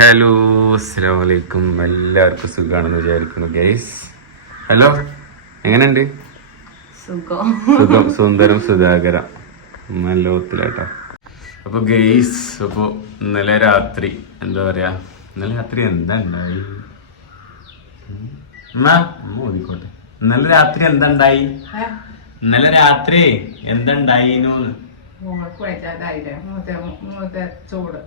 Hello അസ്സലാമലൈക്കും. എല്ലാവർക്കും സുഖമാണെന്ന് വിചാരിക്കുന്നു ഗൈസ് ഹലോ എങ്ങനെയുണ്ട്? സുഖം. സുന്ദരം സുധാകര. മല്ലോത്തിലാട്ടോ അപ്പോൾ ഗെയ്സ് അപ്പോൾ ഇന്നലെ രാത്രി എന്താ പറയാ? ഇന്നലെ രാത്രി എന്താ ഉണ്ടായി? ഉമ്മ ഓതിക്കോട്ടെ. ഇന്നലെ രാത്രി എന്താ ഉണ്ടായി? ഇന്നലെ രാത്രി എന്താ ഉണ്ടായിനൂന്ന്? ചൂട്.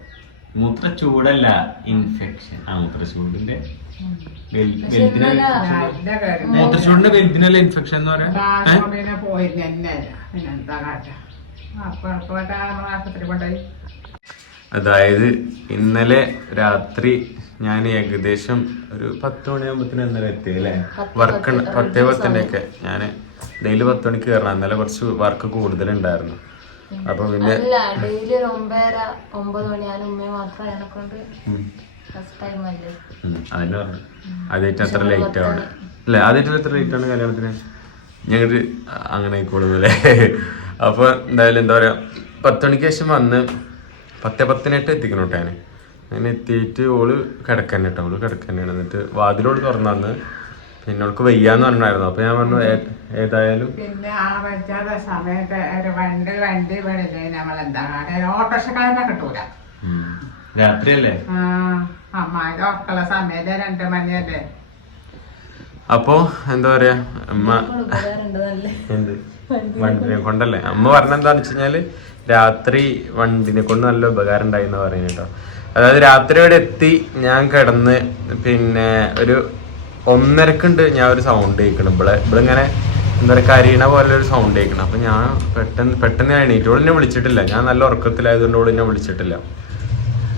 മൂത്ര ചൂടല്ല ഇൻഫെക്ഷൻ ആ മൂത്രച്ചൂടിന്റെ മൂത്രച്ചൂടിന്റെ വലുതിനല്ല ഇൻഫെക്ഷൻ എന്ന് പറയാൻ അതായത് ഇന്നലെ രാത്രി ഞാൻ ഏകദേശം ഒരു പത്ത് മണിയാകുമ്പത്തിന് ഇന്നലെ എത്തി അല്ലേ? വർക്ക് പത്തേ പത്തിന്റെ ഒക്കെ ഞാൻ ഡെയിലി പത്ത് മണിക്ക് കയറണം. ഇന്നലെ കുറച്ച് വർക്ക് കൂടുതലുണ്ടായിരുന്നു. അപ്പൊ പിന്നെ അല്ല ഡെയിലി ഒരു ഒമ്പതര ഒമ്പത് മണിയാലും ഉമ്മയെ മാത്രം അതിനെ കൊണ്ട് ഫസ്റ്റ് ടൈം അല്ലേ? അതന്നെ പറഞ്ഞു. ആദ്യമായിട്ട് അത്ര ലേറ്റ് ആണ്. അല്ലേ ആദ്യമായിട്ട് എത്ര ലേറ്റ് ആണ് കല്യാണത്തിന്. ഞങ്ങൾക്ക് അങ്ങനെ ആയിക്കോളുന്നല്ലേ അപ്പൊ എന്തായാലും എന്താ പറയാ പത്ത് മണിക്ക് ശേഷം വന്ന് പത്തേ പത്തിനായിട്ട് എത്തിക്കണം കേട്ടോ ഞാൻ അങ്ങനെ എത്തിയിട്ട് ഓൾ കിടക്കന്നെ കേട്ടോ ഓൾ കിടക്കന്നെയാണ്. എന്നിട്ട് വാതിലോട് തുറന്നു പിന്നെ ഓൾക്ക് വയ്യാന്ന് പറഞ്ഞായിരുന്നു അപ്പൊ ഞാൻ പറഞ്ഞു ഏതായാലും. പിന്നെ ആ വെച്ചാത സമയത്ത് ഒരു വണ്ടി വണ്ടി വീണില്ലേ നമ്മളെന്താ കാട്ടെ? ഓട്ടോറിക്ഷക്കാരനെ കിട്ടൂല. രാത്രിയല്ലേ? ആ അമ്മായി ഉറക്കുള്ള സമയത്ത് രണ്ടു മണിയല്ലേ? അപ്പോ എന്താ പറയാ അമ്മ എന്ത്? വണ്ടിനെ കൊണ്ടല്ലേ? അമ്മ പറഞ്ഞ എന്താന്ന് വെച്ച് കഴിഞ്ഞാൽ രാത്രി വണ്ടിനെ കൊണ്ട് നല്ല ഉപകാരം ഉണ്ടായി എന്ന് പറയുന്നത് കേട്ടോ. അതായത് രാത്രി ഇവിടെ എത്തി ഞാൻ കിടന്ന് പിന്നെ ഒരു ഒന്നരക്കുണ്ട് ഞാൻ ഒരു സൗണ്ട് കേൾക്കണം. ഇവിടെ ഇവിടെ ഇങ്ങനെ എന്താ പറയുക കരീണ പോലെ ഒരു സൗണ്ട് കേൾക്കണം. അപ്പൊ ഞാൻ പെട്ടെന്ന് പെട്ടെന്ന് ഞാൻ എണീറ്റു. എന്നെ വിളിച്ചിട്ടില്ല. ഞാൻ നല്ല ഉറക്കത്തിലായതുകൊണ്ട് ഓൾ എന്നെ വിളിച്ചിട്ടില്ല.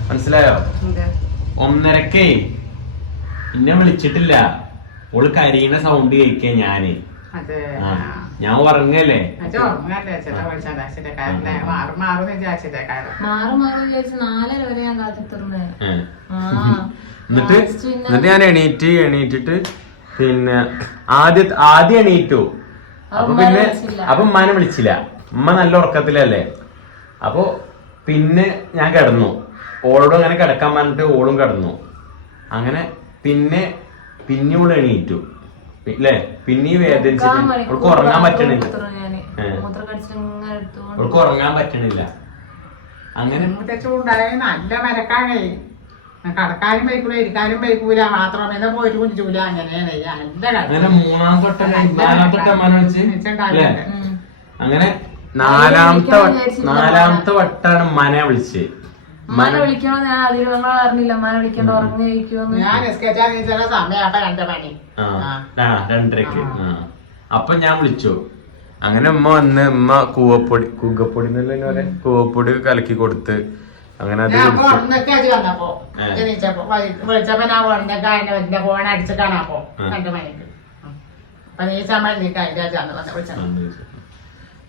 മനസ്സിലായോ? ഒന്നരക്കേ. എന്നെ വിളിച്ചിട്ടില്ല. ഓൾ കരീണ സൗണ്ട് കേൾക്കേ ഞാൻ. ഞാൻ ഉറങ്ങല്ലേ? മാറും മാറും നാലര വരെ ഞാൻ എന്നിട്ട് എന്നിട്ട് ഞാൻ എണീറ്റ് എണീറ്റിട്ട് പിന്നെ ആദ്യ ആദ്യം എണീറ്റു. അപ്പൊ പിന്നെ. അപ്പൊ ഉമ്മാനെ വിളിച്ചില്ല. ഉമ്മ നല്ല ഉറക്കത്തിലല്ലേ? അപ്പൊ പിന്നെ ഞാൻ കിടന്നു. ഓളോട് അങ്ങനെ കിടക്കാൻ പറഞ്ഞിട്ട് ഓളും കിടന്നു. അങ്ങനെ പിന്നെ പിന്നെ ഓൾ എണീറ്റു. ഇല്ലേ പിന്നെ ഈ വേദനിച്ചിട്ട് അവൾക്ക് ഉറങ്ങാൻ പറ്റണില്ല. അവൾക്ക് ഉറങ്ങാൻ പറ്റണില്ല. അങ്ങനെ നല്ല മരക്കാണേ കടക്കാനും വയ്ക്കൂല ഇരിക്കാനും വയ്ക്കൂല മാത്രമേ പോയിട്ട് കുഞ്ചൂല അങ്ങനെയാണ്. അങ്ങനെ വിളിച്ച് നാലാമത്തെ. നാലാമത്തെ വട്ടാണ് മനെ വിളിച്ചത് മന വിളിക്കണോ ഞാൻ അതിൽ നിങ്ങൾ അറിഞ്ഞില്ല. മന വിളിക്കണ്ട ഉറങ്ങിയിരിക്കുമെന്ന് ഞാൻ രണ്ടരക്ക് അപ്പൊ ഞാൻ വിളിച്ചു. അങ്ങനെ ഉമ്മ വന്ന് ഉമ്മ കൂവപ്പൊടി കൂകപ്പൊടി എന്നല്ലേ പറയാ? കൂവപ്പൊടി കലക്കി കൊടുത്ത് അങ്ങനെ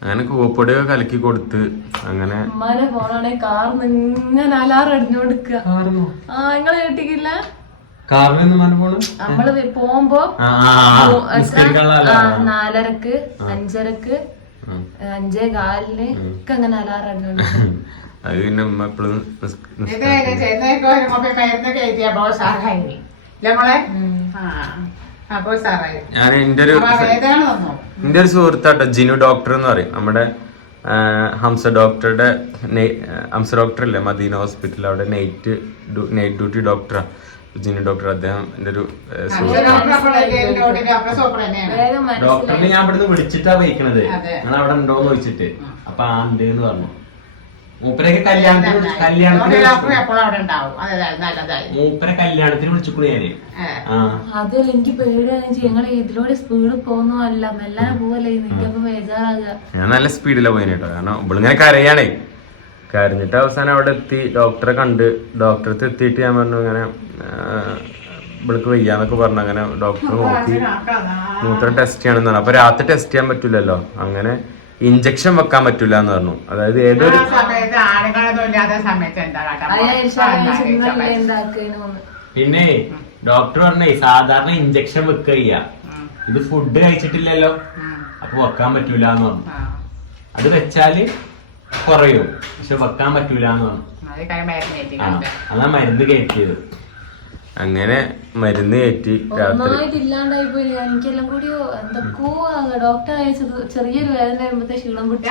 അങ്ങനെ കൂപ്പൊടിയൊക്കെ കലക്കി കൊടുത്ത് അങ്ങനെ ഉമ്മാനെ ഫോണാണെ കാർന്ന് ഇങ്ങനെ അലാറം ആ നിങ്ങളെ കേട്ടിക്കില്ല പോണ്? നമ്മൾ പോകുമ്പോ. നാലരക്ക് അഞ്ചരക്ക് അഞ്ചേ കാലിന് ഒക്കെ അങ്ങനെ അലാറം അടിഞ്ഞോണ്ടിരിക്കുക അത് പിന്നെ ഉമ്മ എപ്പോഴും ഞാൻ എന്റെ ഒരു എന്റെ ഒരു സുഹൃത്താട്ടോ ജിനു ഡോക്ടർ എന്ന് പറയും. നമ്മുടെ ഹംസ ഡോക്ടറുടെ ഹംസ ഡോക്ടർ അല്ലേ മദീന ഹോസ്പിറ്റൽ. അവിടെ നൈറ്റ് നൈറ്റ് ഡ്യൂട്ടി ഡോക്ടറാണ് ജിനു ഡോക്ടർ അദ്ദേഹം എന്റെ ഒരു ഡോക്ടറിനെ ഞാൻ ഇവിടുന്ന് വിളിച്ചിട്ടാ വയ്ക്കണത്. നിങ്ങൾ അവിടെ ഉണ്ടോന്ന് ചോദിച്ചിട്ട്. അപ്പൊ ആ ഉണ്ട് എന്ന് പറഞ്ഞു. മൂപ്പരൊക്കെ കല്യാണത്തിന് കല്യാണത്തിന് ഡോക്ടർ വിളിച്ചു. എപ്പോഴും അവിടെ ഉണ്ടാവും. അതെ നല്ലതായി മൂപ്പരെ കല്യാണത്തിന് വിളിച്ചുകൂടി ഞാൻ. ഏ. ആ. അതിൽ എനിക്ക് പേടിയാന്ന് ഞങ്ങൾ ഇതിലൂടെ സ്പീഡ് പോകുന്നതല്ല മെല്ലാനെ പോവല്ലേ. എനിക്കപ്പോ ബേജാറാകുക. ഞാൻ നല്ല സ്പീഡിലാണ് പോയിന് കേട്ടോ. കാരണം ഇവളിങ്ങനെ കരയാണേ. കരഞ്ഞിട്ട് അവസാനം അവിടെ എത്തി. ഡോക്ടറെ കണ്ട്. ഡോക്ടറെ എത്തിയിട്ട് ഞാൻ പറഞ്ഞു ഇങ്ങനെ ഇവൾക്ക് വയ്യാന്നൊക്കെ പറഞ്ഞു. അങ്ങനെ ഡോക്ടർ നോക്കി. മൂത്രം ടെസ്റ്റ് ചെയ്യണമെന്ന് പറഞ്ഞു. അപ്പൊ രാത്രി ടെസ്റ്റ് ചെയ്യാൻ പറ്റൂലല്ലോ. അങ്ങനെ ഇഞ്ചക്ഷൻ വെക്കാൻ പറ്റൂല എന്ന് പറഞ്ഞു. അതായത് ഏതൊരു പിന്നെ ഡോക്ടർ പറഞ്ഞേ സാധാരണ ഇഞ്ചക്ഷൻ വെക്കുക ഇത് ഫുഡ് കഴിച്ചിട്ടില്ലല്ലോ. അപ്പൊ വെക്കാൻ പറ്റൂല എന്ന് പറഞ്ഞു. അത് വെച്ചാൽ കുറയും. പക്ഷെ വെക്കാൻ പറ്റൂല എന്ന് പറഞ്ഞു. അതാ മരുന്ന് കയറ്റിയത്. അങ്ങനെ മരുന്ന് കയറ്റി രാത്രി. ഒന്നായിട്ട് ഇല്ലാണ്ടായി പോയി. എനിക്കെല്ലാം കൂടി എന്തൊക്കെയോ ഡോക്ടർ അയച്ച ചെറിയൊരു വേദന വരുമ്പത്തെ ക്ഷീണം പിടിച്ചു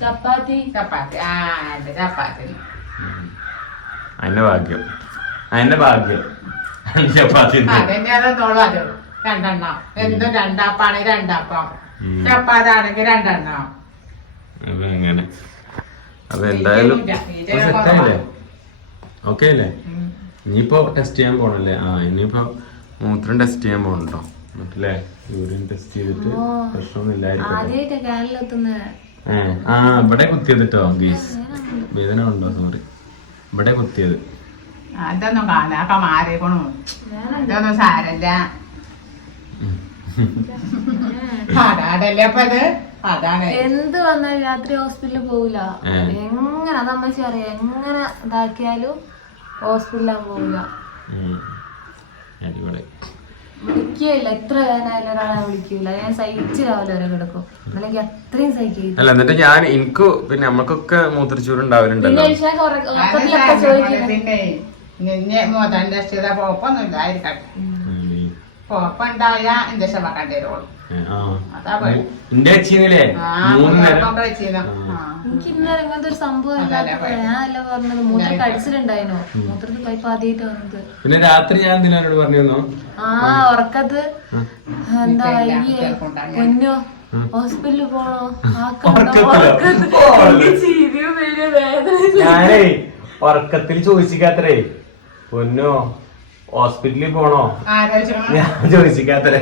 ചപ്പാത്തി. ചപ്പാത്തി. ചപ്പാത്തി. അതിന്റെ ഭാഗ്യം. അതിന്റെ ഭാഗ്യം. ചപ്പാത്തി രണ്ടെണ്ണം. എന്തോ രണ്ടാപ്പാണെങ്കിൽ രണ്ടാപ്പം ഉം. ചപ്പാത്തി ആണെങ്കിൽ രണ്ടെണ്ണം അങ്ങനെ. അപ്പൊ എന്തായാലും സെറ്റ് ആയില്ലേ? ഓക്കെ അല്ലേ. ഇനിയിപ്പോ ടെസ്റ്റ് ചെയ്യാൻ പോണല്ലേ? ആ ഇനിയിപ്പോ മൂത്രം ടെസ്റ്റ് ചെയ്യാൻ പോണട്ടോ. മറ്റല്ലേ യൂറിൻ ടെസ്റ്റ് ചെയ്തിട്ട് ഓ. പ്രശ്നമൊന്നും ഇല്ലായിരിക്കും ആദ്യമായിട്ട് ആ ഇവിടെ കുത്തിയതിട്ടോ ഗീസ്? വേദന ഉണ്ടോ? സോറി ഇവിടെ കുത്തിയത്. അതൊന്നും കാണാക്ക മാറിക്കണു ഇതൊന്നും സാരല്ല. അതാടല്ലേ അപ്പൊ അത് എന്ത് വന്നാലും രാത്രി ഹോസ്പിറ്റലിൽ പോവില്ല. എങ്ങനെ അതമ്മച്ചി അറിയാം എങ്ങനെ ഇതാക്കിയാലും ഹോസ്പിറ്റലിൽ. അടിപൊളി. വിളിക്കുകയില്ല എത്ര വേദന ആയാലും ഒരാളെ വിളിക്കൂല. ഞാൻ സഹിച്ച് രാവിലെ വരെ കിടക്കും. അല്ലെങ്കിൽ അത്രയും സഹിക്കും. അല്ല എന്നിട്ട് ഞാൻ എനിക്ക് പിന്നെ നമ്മക്കൊക്കെ മൂത്രച്ചൂട് ഉണ്ടാവലുണ്ടല്ലോ. ഇഷാക്ക് ഉറക്ക- ഉറക്കത്തിലൊക്കെ ചോദിക്കുന്നത് പിന്നെ നിന്നെ മോതൻ ടെസ്റ്റ് ചെയ്ത പോപ്പൊന്നും ഇല്ലായിരിക്കട്ടെ പോപ്പുണ്ടായ ഇഞ്ചക്ഷൻ വെക്കേണ്ടി വരുള്ളൂ അച്ഛനില്ലേ? മൂന്ന് നേരം. എനിക്ക് ഇന്നലെ ഇങ്ങനത്തെ ഒരു സംഭവം അതല്ലേ ഇല്ലാത്തപ്പോ ഞാനല്ല പറഞ്ഞത്. മൂത്രം കടിച്ചിട്ടുണ്ടായിനോ? മൂത്രത്തിൽ പൈപ്പ് ആദ്യമായിട്ട് വന്നത്. പിന്നെ രാത്രി ഞാൻ എന്തിനോട് എന്നോട് പറഞ്ഞു ആ ഉറക്കത്ത് എന്താ വൈകിയേ പൊന്നോ? ഹോസ്പിറ്റലിൽ പോണോ? ഞാനേ ഉറക്കത്തിൽ ചോദിച്ചിക്കാത്രേ. പൊന്നോ ഹോസ്പിറ്റലിൽ പോണോ? ഞാൻ ചോദിച്ചിക്കാത്തല്ലേ.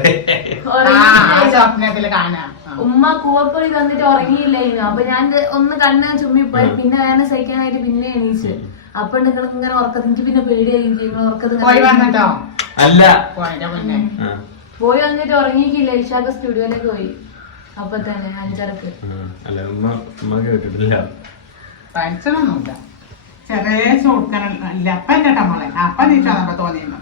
സ്വപ്നത്തിൽ കാണാം. ഉമ്മ കൂവപ്പൊടി തന്നിട്ട് ഉറങ്ങിയില്ലായിരുന്നു അപ്പൊ ഞാൻ ഒന്ന് കണ്ണ് ചുമ്മിപ്പോയി പിന്നെ ഞാൻ സഹിക്കാനായിട്ട് പിന്നെ എണീച്ച്. അപ്പൊ നിങ്ങൾ ഇങ്ങനെ ഉറക്കത്ത് പിന്നെ നിങ്ങൾ ഉറക്കത്ത് പോയി വന്നിട്ടോ? അല്ല. പോയി വന്നിട്ട് ഉറങ്ങിയിട്ടില്ല. ഇഷാഖ സ്റ്റുഡിയോയിലേക്ക് പോയി. അപ്പൊ തന്നെ അഞ്ചരക്ക്. അല്ല ഉമ്മ ഉമ്മ കേട്ടിട്ടില്ല. ടെൻഷനൊന്നുമില്ല. ചെറിയ ചൂടുക്കണം ഇല്ല. അപ്പം കേട്ടോ മോളെ. അപ്പം നീച്ചാ ചെന്നപ്പോ തോന്നിയിരുന്നു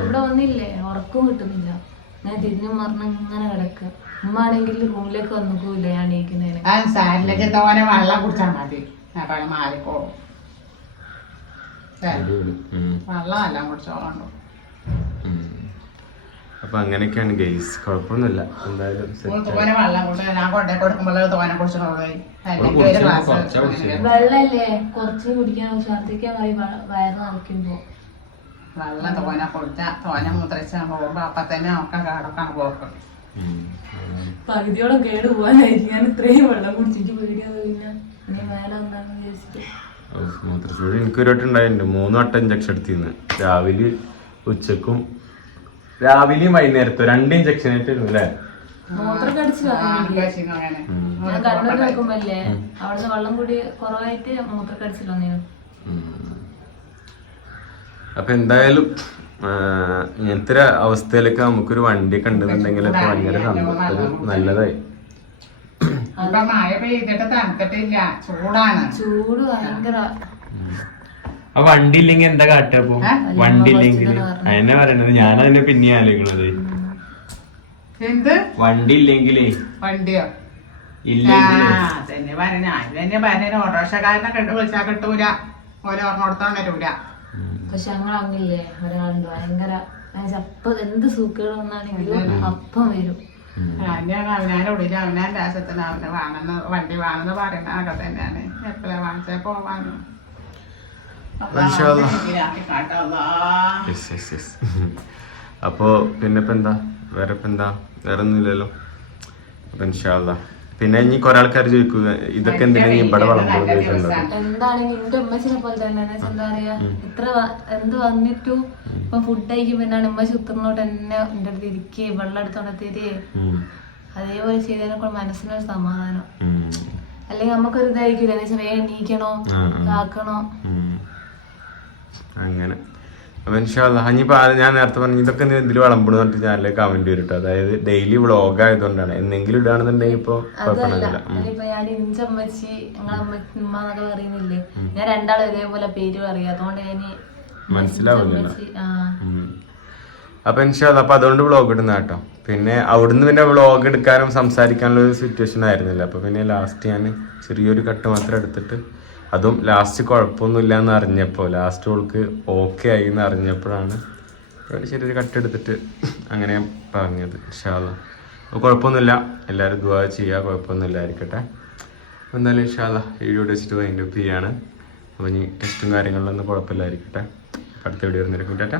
ഇവിടെ വന്നില്ലേ? ഉറക്കം കിട്ടുന്നില്ല. ഞാൻ തിരിഞ്ഞു മറന്ന് ഇങ്ങനെ കിടക്കുക ഉമ്മ ആണെങ്കിൽ റൂമിലേക്ക് വന്നിക്കൂല ഞാൻ എണീക്കുന്നതിന്. സാരിലേക്ക് തോനെ വെള്ളം കുടിച്ചാൽ മതി. മാറിക്കോളും. വെള്ളം എല്ലാം കുടിച്ചോളണ്ടോ. അപ്പൊ അങ്ങനെയൊക്കെയാണ് ഗെയ്സ് കുഴപ്പമൊന്നുമില്ല. എന്തായാലും. വെള്ളല്ലേ? കുറച്ച് കുടിക്കാൻ വയറ് നിറയ്ക്കുമ്പോ. വെള്ളം തോനെ തോനെ പോകുമ്പോ അപ്പൊ തന്നെ പോക്കും. കേട് ഞാൻ ഇത്രയും വെള്ളം കുടിച്ചിട്ട് പിന്നെ. ഇനി മേലെ എന്താണെന്ന് വിചാരിച്ചിട്ട്. ഓ, മൂത്രച്ചൂട്. എനിക്ക് ഒരു വട്ടം ഉണ്ടായിട്ടുണ്ട്. മൂന്ന് വട്ടം ഇഞ്ചക്ഷൻ എടുത്തിരുന്നു രാവിലെ ഉച്ചക്കും രാവിലെയും വൈകുന്നേരത്തും രണ്ട് ഇഞ്ചക്ഷൻ ആയിട്ടായിരുന്നു അല്ലേ? കണ്ണൂർ വെള്ളം കൂടി കുറവായിട്ട്. അപ്പൊ എന്തായാലും ഇങ്ങനത്തെ ഒരു അവസ്ഥയിലൊക്കെ നമുക്കൊരു വണ്ടിയൊക്കെ ഉണ്ടെന്നുണ്ടെങ്കിലൊക്കെ ഭയങ്കര സന്തോഷം. നല്ലതായി. മഴ പെയ്തിട്ട് തണുത്തിട്ടില്ല. ചൂടാണ്. ചൂട് ഭയങ്കര. ആ വണ്ടി ഇല്ലെങ്കിൽ എന്താ കാട്ടാ പോ വണ്ടി ഇല്ലെങ്കിൽ അതന്നെ പറയണത്. ഞാൻ അതിനെ പിന്നെ ആലോചിക്കണത്. എന്ത്? വണ്ടി ഇല്ലെങ്കിലേ വണ്ടിയോ ആ ഇല്ലെങ്കിൽ തന്നെ പറഞ്ഞ തന്നെ പറഞ്ഞ ഓട്ടോറിക്ഷക്കാരനെ കണ്ടു വിളിച്ചാൽ കിട്ടൂല. ഓരോ ഓർമ്മ വരൂല. പക്ഷെ ഞങ്ങൾ അങ്ങില്ലേ ഒരാളുണ്ട്. ഭയങ്കര അപ്പൊ എന്ത് സൂക്കുകൾ വന്നാണെങ്കിലും അപ്പം വരും. ഞാൻ അവനാൻ രാജ്യത്തിന് അവന് വാങ്ങുന്ന വണ്ടി വാങ്ങുന്ന പറയുന്ന ആകെ തന്നെയാണ്. എപ്പോഴാ വാങ്ങിച്ചപ്പോ പോവാനും അപ്പോ പിന്നെ ഇപ്പൊ എന്താ വേറെ ഇപ്പൊ എന്താ? വേറെ ഒന്നുമില്ലല്ലോ അപ്പൊ ഇൻഷാല്ല പിന്നെ ഇനി കുറെ ആൾക്കാർ ചോദിക്കുക ഇതൊക്കെ എന്തിനാ നീ ഇവിടെ വളർന്നു എന്താണെങ്കിൽ എന്റെ ഉമ്മച്ചിനെ പോലെ തന്നെ എന്താ പറയാ ഇത്ര എന്ത് വന്നിട്ടു ഇപ്പൊ ഫുഡ് എന്നാണ് എന്നെ എന്റെ അടുത്ത് ഇരിക്കേ വെള്ളം എടുത്തോണ്ട് അതേപോലെ ചെയ്തതിനെ കൊണ്ട് മനസ്സിനൊരു സമാധാനം. അല്ലെങ്കിൽ നമുക്കൊരു ഇതായിരിക്കില്ല എന്ന് വെച്ചാൽ വേഗം. ആക്കണോ ഉം. അങ്ങനെ. അപ്പം ഇൻഷാല്ല ഇനിയിപ്പോ ആ ഞാൻ നേരത്തെ പറഞ്ഞു ഇതൊക്കെ നീ എന്തിൽ വിളമ്പണെന്ന് പറഞ്ഞിട്ട് ഞാനിലേക്ക് കമന്റ് വരും അതായത് ഡെയിലി വ്ളോഗ് ആയതുകൊണ്ടാണ്. എന്തെങ്കിലും ഇടാണെന്നുണ്ടെങ്കിൽ ഇപ്പൊ അതല്ല. കുഴപ്പമൊന്നുമില്ല ഞാൻ ഇഞ്ചമ്മച്ചി പറയുന്നില്ലേ? ഞാൻ രണ്ടാളും ഇതേപോലെ പേര് പറയാം. അതുകൊണ്ട് ഞാൻ ഉം. അപ്പൊ ഇൻഷാല്ല അപ്പൊ അതുകൊണ്ട് വ്ളോഗ് ഇടുന്ന കേട്ടോ. പിന്നെ അവിടുന്ന് പിന്നെ വ്ളോഗ് എടുക്കാനും സംസാരിക്കാനുള്ള ഒരു സിറ്റുവേഷൻ ആയിരുന്നില്ല. അപ്പൊ പിന്നെ ലാസ്റ്റ് ഞാൻ ചെറിയൊരു കട്ട് മാത്രം എടുത്തിട്ട് അതും ലാസ്റ്റ് കുഴപ്പമൊന്നുമില്ല എന്ന് അറിഞ്ഞപ്പോൾ ലാസ്റ്റ് ഓൾക്ക് ഓക്കെ ആയി എന്ന് അറിഞ്ഞപ്പോഴാണ് ചെറിയൊരു കട്ടെടുത്തിട്ട് അങ്ങനെ പറഞ്ഞത്. ഇൻഷാല്ല അപ്പോൾ കുഴപ്പമൊന്നുമില്ല. എല്ലാവരും ദുവാ ചെയ്യുക. കുഴപ്പമൊന്നുമില്ലായിരിക്കട്ടെ. എന്തായാലും ഇൻഷാല്ല വീഡിയോ വെച്ചിട്ട് വൈൻഡപ്പ് ചെയ്യാണ്. അപ്പോൾ ഇനി ടെസ്റ്റും കാര്യങ്ങളിലൊന്നും കുഴപ്പമില്ലായിരിക്കട്ടെ. അടുത്ത വീഡിയോ വരുന്നതിനെ ടാറ്റ.